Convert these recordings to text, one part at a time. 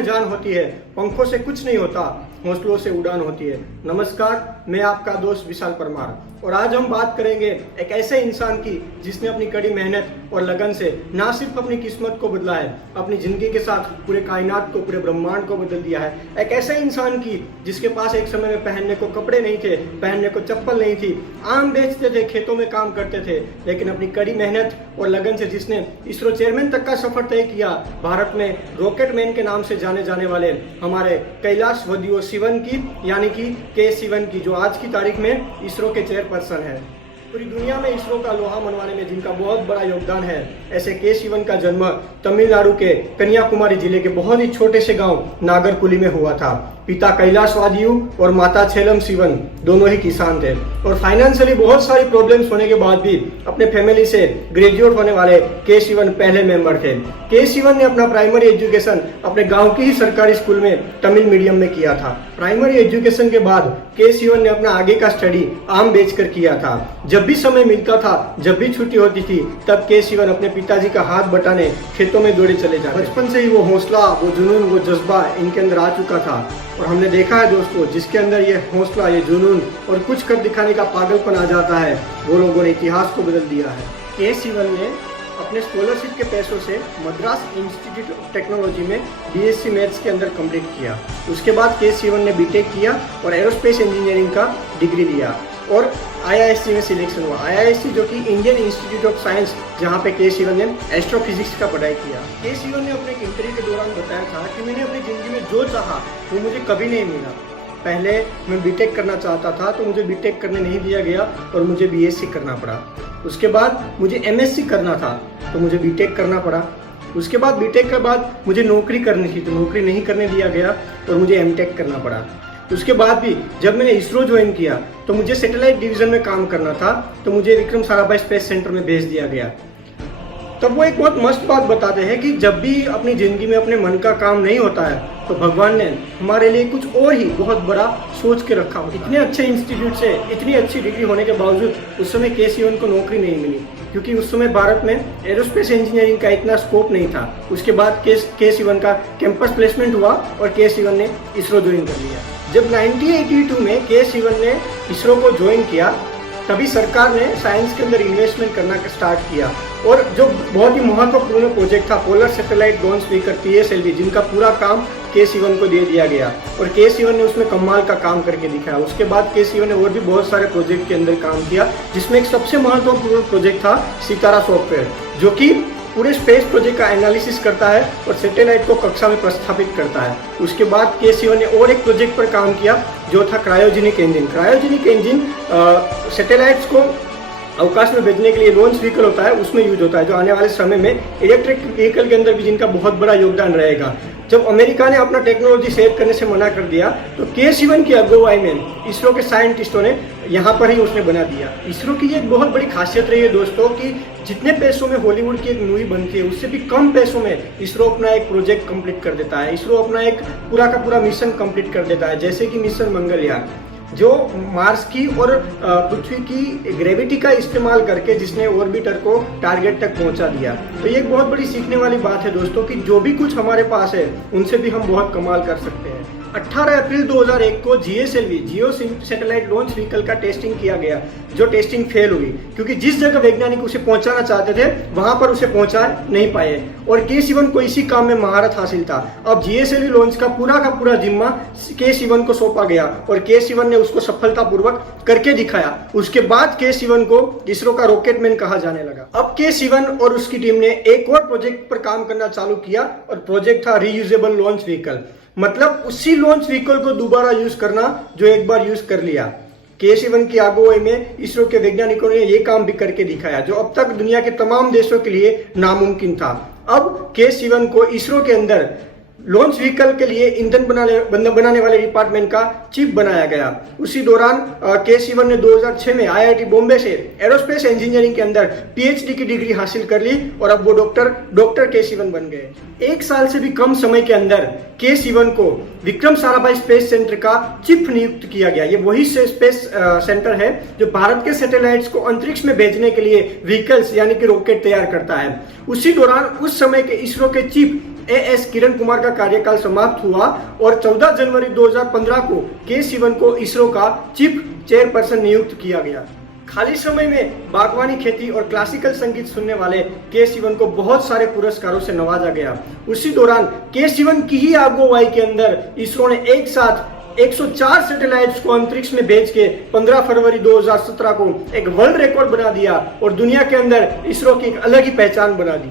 में जान होती है, पंखों से कुछ नहीं होता, हौसलों से उड़ान होती है। नमस्कार, मैं आपका दोस्त विशाल परमार और आज हम बात करेंगे एक ऐसे इंसान की जिसने अपनी कड़ी मेहनत और लगन से ना सिर्फ अपनी किस्मत को बदला है, अपनी जिंदगी के साथ पूरे कायनात को, पूरे ब्रह्मांड को बदल दिया है। एक ऐसे इंसान की जिसके पास एक समय में पहनने को कपड़े नहीं थे, पहनने को चप्पल नहीं थी, आम बेचते थे, खेतों में काम करते थे, लेकिन अपनी कड़ी मेहनत और लगन से जिसने इसरो चेयरमैन तक का सफर तय किया, भारत में रॉकेट मैन के नाम से जाने जाने वाले हमारे कैलाश वदियो शिवन की, यानी कि के शिवन की, जो आज की तारीख में इसरो के चेयरपर्सन है। पूरी दुनिया में इसरो का लोहा मनवाने में जिनका बहुत बड़ा योगदान है, ऐसे के शिवन का जन्म तमिलनाडु के कन्याकुमारी जिले के बहुत ही छोटे से गांव नागरकुली में हुआ था। पिता कैलाश वादियू और माता छेलम शिवन दोनों ही किसान थे और फाइनेंशियली बहुत सारी प्रॉब्लम्स होने के बाद भी अपने फैमिली से ग्रेजुएट होने वाले के शिवन पहले मेंबर थे। के शिवन ने अपना प्राइमरी एजुकेशन अपने गांव की ही सरकारी स्कूल में तमिल मीडियम में किया था। प्राइमरी एजुकेशन के बाद के शिवन ने अपना आगे का स्टडी आम बेचकर किया था। जब भी समय मिलता था, जब भी छुट्टी होती थी, तब के शिवन अपने पिताजी का हाथ बटाने खेतों में दौड़े चले जाते। बचपन से ही वो हौसला, वो जुनून, वो जज्बा इनके अंदर आ चुका था और हमने देखा है दोस्तों, जिसके अंदर ये हौसला, ये जुनून और कुछ कर दिखाने का पागलपन आ जाता है, वो लोगों ने इतिहास को बदल दिया है। के शिवन ने अपने स्कॉलरशिप के पैसों से मद्रास इंस्टीट्यूट ऑफ टेक्नोलॉजी में बीएससी मैथ्स के अंदर कंप्लीट किया। उसके बाद के शिवन ने बीटेक किया और एरोस्पेस इंजीनियरिंग का डिग्री लिया और आईआईएससी में सिलेक्शन हुआ। आईआईएससी जो कि इंडियन इंस्टीट्यूट ऑफ साइंस, जहाँ पे के शिवन ने एस्ट्रोफिजिक्स का पढ़ाई किया। के शिवन ने अपने एक इंटरव्यू के दौरान बताया था कि मैंने अपनी जिंदगी में जो चाहा वो मुझे कभी नहीं मिला। पहले मैं बीटेक करना चाहता था तो मुझे बीटेक करने नहीं दिया गया और मुझे बीएससी करना पड़ा। उसके बाद मुझे एमएससी करना था तो मुझे बीटेक करना पड़ा। उसके बाद बीटेक के बाद मुझे नौकरी करनी थी तो नौकरी नहीं करने दिया गया और मुझे एमटेक करना पड़ा। उसके बाद भी जब मैंने इसरो ज्वाइन किया तो मुझे सैटेलाइट डिवीजन में काम करना था तो मुझे विक्रम साराभाई स्पेस सेंटर में भेज दिया गया। तब वो एक बहुत मस्त बात बताते हैं कि जब भी अपनी ज़िंदगी में अपने मन का काम नहीं होता है तो भगवान ने हमारे लिए कुछ और ही बहुत बड़ा सोच के रखा हो। इतने अच्छे इंस्टीट्यूट से इतनी अच्छी डिग्री होने के बावजूद उस समय के शिवन को नौकरी नहीं मिली, क्योंकि उस समय भारत में एरोस्पेस इंजीनियरिंग का इतना स्कोप नहीं था। उसके बाद के शिवन का कैंपस प्लेसमेंट हुआ और के शिवन ने इसरो ज्वाइन कर लिया। जब 1982 में के शिवन ने इसरो को ज्वाइन किया, तभी सरकार ने साइंस के अंदर इन्वेस्टमेंट करना स्टार्ट किया और जो बहुत ही महत्वपूर्ण प्रोजेक्ट था polar satellite launch vehicle PSLV, जिनका पूरा काम के शिवन को दे दिया गया और के शिवन ने उसमें कमाल का काम करके दिखाया। उसके बाद के शिवन ने और भी बहुत सारे प्रोजेक्ट के अंदर काम किया, जिसमें एक सबसे महत्वपूर्ण प्रोजेक्ट था सितारा सॉफ्टवेयर, जो कि पूरे स्पेस प्रोजेक्ट का एनालिसिस करता है और सैटेलाइट को कक्षा में प्रस्थापित करता है। उसके बाद के शिवन ने और एक प्रोजेक्ट पर काम किया जो था cryogenic engine. Cryogenic engine satellites को अवकाश में भेजने के लिए लॉन्च व्हीकल होता है, उसमें यूज होता है, जो आने वाले समय में इलेक्ट्रिक व्हीकल के अंदर भी जिनका बहुत बड़ा योगदान रहेगा। जब अमेरिका ने अपना टेक्नोलॉजी शेयर करने से मना कर दिया तो के शिवन की अगुवाई में इसरो के साइंटिस्टों ने यहाँ पर ही उसने बना दिया। इसरो की एक बहुत बड़ी खासियत रही है दोस्तों कि जितने पैसों में हॉलीवुड की एक मूवी बनती है, उससे भी कम पैसों में इसरो अपना एक प्रोजेक्ट कंप्लीट कर देता है। इसरो अपना एक पूरा का पूरा मिशन कंप्लीट कर देता है, जैसे कि मिशन मंगलयान, जो मार्स की और पृथ्वी की ग्रेविटी का इस्तेमाल करके जिसने ऑर्बिटर को टारगेट तक पहुंचा दिया। तो ये एक बहुत बड़ी सीखने वाली बात है दोस्तों कि जो भी कुछ हमारे पास है उनसे भी हम बहुत कमाल कर सकते हैं। 18 अप्रैल 2001 को GSLV जियो सैटेलाइट लॉन्च व्हीकल का टेस्टिंग किया गया, जो टेस्टिंग फेल हुई क्योंकि जिस जगह वैज्ञानिक उसे पहुंचाना चाहते थे वहां पर उसे पहुंचा नहीं पाए और के शिवन को इसी काम में महारत हासिल था। अब GSLV लॉन्च का पूरा जिम्मा के शिवन को सौंपा गया और के शिवन ने उसको सफलतापूर्वक करके दिखाया। उसके बाद के शिवन को इसरो का रॉकेटमैन कहा जाने लगा। अब के शिवन और उसकी टीम ने एक और प्रोजेक्ट पर काम करना चालू किया और प्रोजेक्ट था रीयूजेबल लॉन्च व्हीकल, मतलब उसी लॉन्च व्हीकल को दोबारा यूज करना जो एक बार यूज कर लिया। के शिवन की अगुवाई में इसरो के वैज्ञानिकों ने ये काम भी करके दिखाया जो अब तक दुनिया के तमाम देशों के लिए नामुमकिन था। अब के शिवन को इसरो के अंदर लॉन्च व्हीकल के लिए ईंधन बनाने वाले डिपार्टमेंट का चीफ बनाया गया। उसी दौरान के शिवन ने 2006 में IIT बॉम्बे से एरोस्पेस इंजीनियरिंग के अंदर PhD की डिग्री हासिल कर ली और अब वो डॉक्टर के शिवन बन गए। 1 साल से भी कम समय के अंदर के शिवन को विक्रम साराभाई स्पेस सेंटर का चीफ नियुक्त किया गया। ये वही स्पेस सेंटर है जो भारत के सैटेलाइट्स को अंतरिक्ष में भेजने के लिए व्हीकल्स यानी कि रॉकेट तैयार करता है। उसी दौरान उस समय के इसरो के चीफ एएस किरण कुमार का कार्यकाल समाप्त हुआ और 14 जनवरी 2015 को के सिवन को इसरो का चीफ चेयरपर्सन नियुक्त किया गया। खाली समय में बागवानी, खेती और क्लासिकल संगीत सुनने वाले के सिवन को बहुत सारे पुरस्कारों से नवाजा गया। उसी दौरान के सिवन की ही अगुवाई के अंदर इसरो ने एक साथ 104 सैटेलाइट्स को अंतरिक्ष में भेज के 15 फरवरी 2017 को एक वर्ल्ड रिकॉर्ड बना दिया और दुनिया के अंदर इसरो की एक अलग ही पहचान बना दी।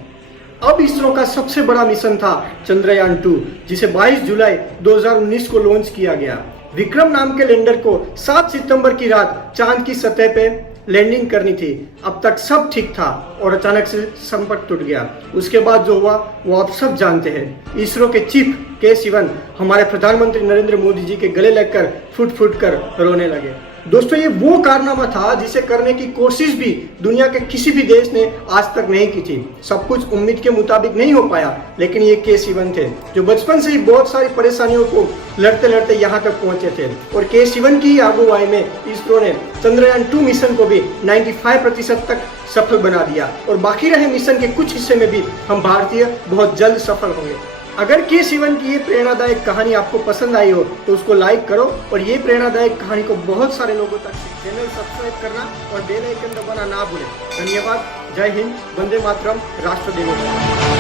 अब इसरो का सबसे बड़ा मिशन था चंद्रयान 2, जिसे 22 जुलाई 2019 को लॉन्च किया गया। विक्रम नाम के लैंडर को 7 सितंबर की रात चांद की सतह पे लैंडिंग करनी थी। अब तक सब ठीक था और अचानक से संपर्क टूट गया। उसके बाद जो हुआ वो आप सब जानते हैं। इसरो के चीफ के सिवन हमारे प्रधानमंत्री नरेंद्र मोदी जी के गले लगकर फुट फुट कर रोने लगे। दोस्तों, ये वो कारनामा था जिसे करने की कोशिश भी दुनिया के किसी भी देश ने आज तक नहीं की थी। सब कुछ उम्मीद के मुताबिक नहीं हो पाया, लेकिन ये के सिवन थे जो बचपन से ही बहुत सारी परेशानियों को लड़ते लड़ते यहाँ तक पहुंचे थे। और के सिवन की अगुवाई में इसरो ने चंद्रयान 2 मिशन को भी 95% तक सफल बना दिया और बाकी रहे मिशन के कुछ हिस्से में भी हम भारतीय बहुत जल्द सफल होंगे। अगर के सिवन की ये प्रेरणादायक कहानी आपको पसंद आई हो तो उसको लाइक करो और ये प्रेरणादायक कहानी को बहुत सारे लोगों तक चैनल सब्सक्राइब करना और बेल आइकन दबाना ना भूलें। धन्यवाद। जय हिंद। वंदे मातरम। राष्ट्र दिवस।